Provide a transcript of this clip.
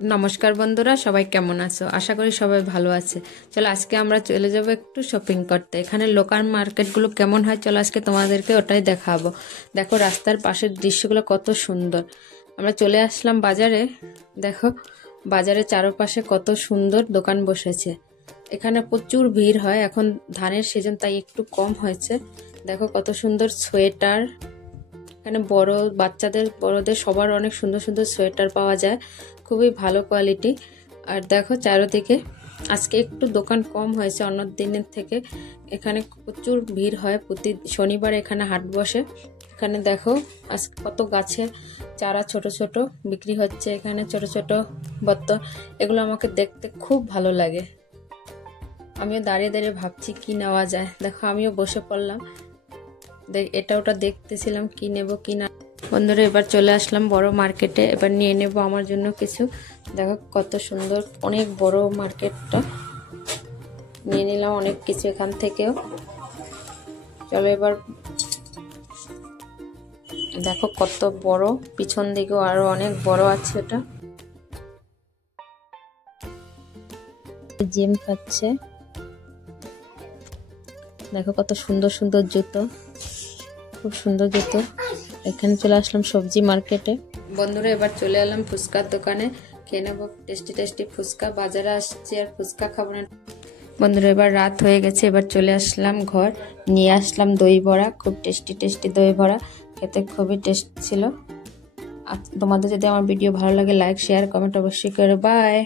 নমস্কার বন্ধুরা, সবাই কেমন আছো? আশা করি সবাই ভালো আছে। চলো আজকে আমরা চলে যাব একটু শপিং করতে। এখানে লোকাল মার্কেটগুলো কেমন হয় চলো আজকে তোমাদেরকে ওটাই দেখাবো। দেখো রাস্তার পাশের দৃশ্যগুলো কত সুন্দর। আমরা চলে আসলাম বাজারে। দেখো বাজারের চারপাশে কত সুন্দর দোকান বসেছে। এখানে প্রচুর ভিড় হয়, এখন ধানের সিজন তাই একটু কম হয়েছে। দেখো কত সুন্দর সোয়েটার, এখানে বড় বাচ্চাদের বড়দের সবার অনেক সুন্দর সুন্দর সোয়েটার পাওয়া যায়, খুবই ভালো কোয়ালিটি। আর দেখো চারিদিকে আজকে একটু দোকান কম হয়েছে অন্য দিনের থেকে। এখানে প্রচুর ভিড় হয়, প্রতি শনিবার এখানে হাট বসে। এখানে দেখো আজকে কত গাছের চারা ছোট ছোট বিক্রি হচ্ছে। এখানে ছোট ছোট বত্ত, এগুলো আমাকে দেখতে খুব ভালো লাগে। আমিও দাঁড়িয়ে দাঁড়িয়ে ভাবছি কি নেওয়া যায়। দেখো আমিও বসে পড়লাম, এটা ওটা দেখতেছিলাম কি নেব কি না। বন্ধুরা এবার চলে আসলাম বড় মার্কেটে, এবার নিয়ে নেব আমার জন্য কিছু। দেখো কত সুন্দর, অনেক বড় মার্কেটটা। নিয়ে নিলাম অনেক কিছু এখান থেকেও। চলো এবার দেখো কত বড়, পিছন দিকেও আরো অনেক বড় আছে। এটা জিম খাচ্ছে। দেখো কত সুন্দর সুন্দর জুতো, খুব সুন্দর জুতো। এখানে চলে আসলাম সবজি মার্কেটে। বন্ধুরা এবার চলে এলাম ফুচকার দোকানে, খেয়ে নেবো টেস্টি টেস্টি ফুচকা। বাজারে আসছি আর ফুচকা খাবো না। বন্ধুরা এবার রাত হয়ে গেছে, এবার চলে আসলাম ঘর। নিয়ে আসলাম দই বড়া, খুব টেস্টি টেস্টি দই বড়া, খেতে খুবই টেস্ট ছিল। তোমাদের যদি আমার ভিডিও ভালো লাগে লাইক শেয়ার কমেন্ট অবশ্যই করো। বাই।